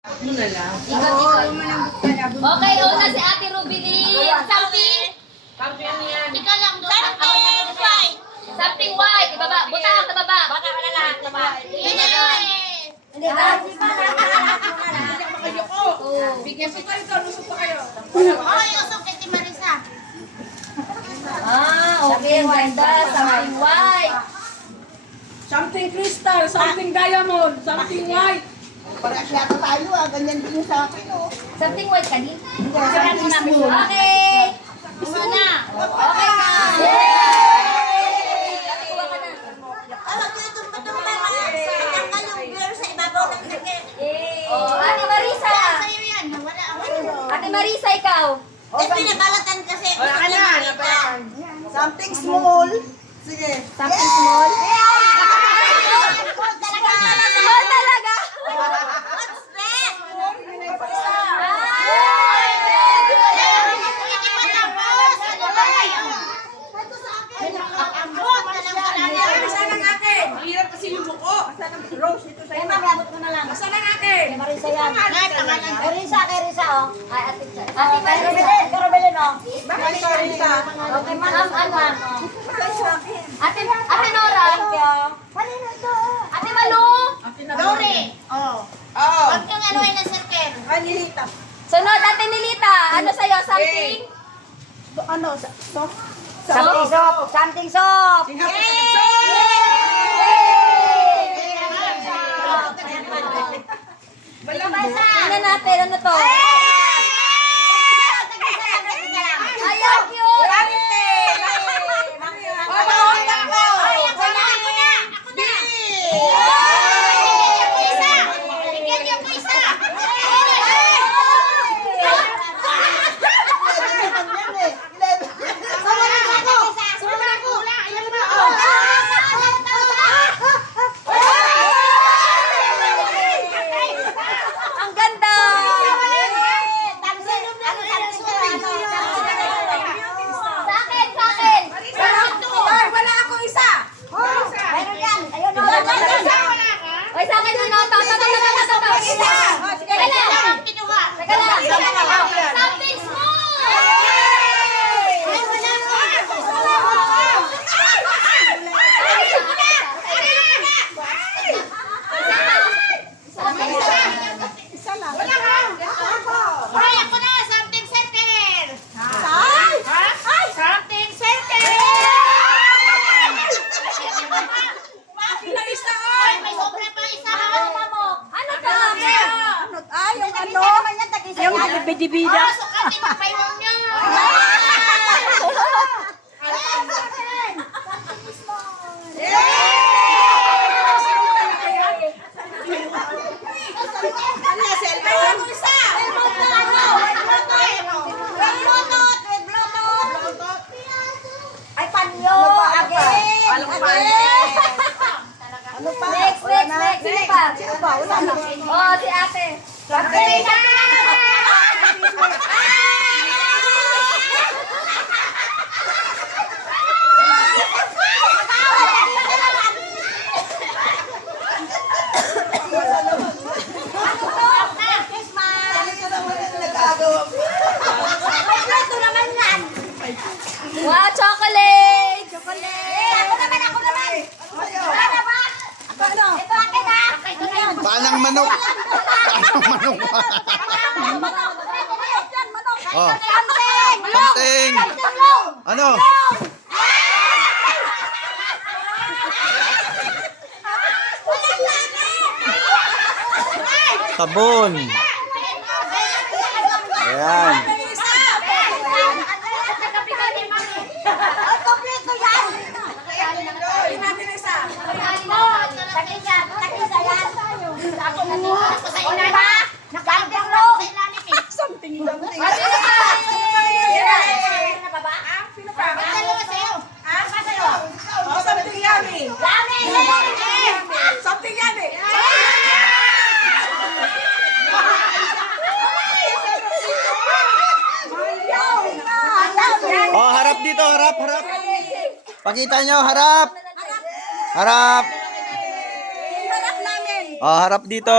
Okay, una si Ate Rubilin. Ikaw lang doon. Something white. Ibaba. Butang sa baba. Baka ka na lahat. Hindi ba? Bigyan ko kayo, lusok pa kayo. Usok kay Marisa. Okay. Ang ganda. Something white. Something crystal, something diamond, something white. Parang yata tayo ganyan din yung sa akin Something white kanina. Okay. Gusto na. Okay na. Kuha ka na. Ate Marisa. Ate Marisa, ikaw. Pinabalatan kasi. Wala ka na, nabayan. something small. Sige. Something small. Small talaga. What's that? Saan ang akin? Mahirap kasi yung buko. Saan ang rose ito sa'yo? Saan ang akin? Marisa yan. Marisa, oh. Ay, Ate Marisa. Karabelin, oh. Bakit sorry sa? Okay, ma'am. Ate Nora. Kanino ito? Ate Malu. Lori. Oh. Oo. Huwag kang ano ay nasirkel. Ay, nilita. Sunod, Ate Nilita. Ano sa'yo? Something? Ano? Something soap. Tingnan natin. Ano to? Ayaw, cute. Ang ganda. Sa akin. Wala ako isa. Meron yan. Ayun, oh. Oy, sa akin ano? Teka lang. Something small. Hoy, ako na. Something circle. Something circle. Pinalis na Hoy, may sobra pa isa. Ano to? Ay, yung ano? Yung bidibida. sukatin mo pa yung niya. Ay, panyo! Again! Next. Sino pa? Oh, si ate. Wow, chocolate! Ako naman! Wala na ba? Ito akin ha! Panang manok. Panang manok. Oh. Something. Ano? Sabon. Ayan. Kompleto yan! Ako sa ina ba? Something low! Something. Sino pa? Dalawa sa'yo. Sa'yo. Oh, something yummy. Lami! Something yummy. Oh, harap dito, harap. Pakita nyo, harap. Harap. Harap namin. Oh, harap dito.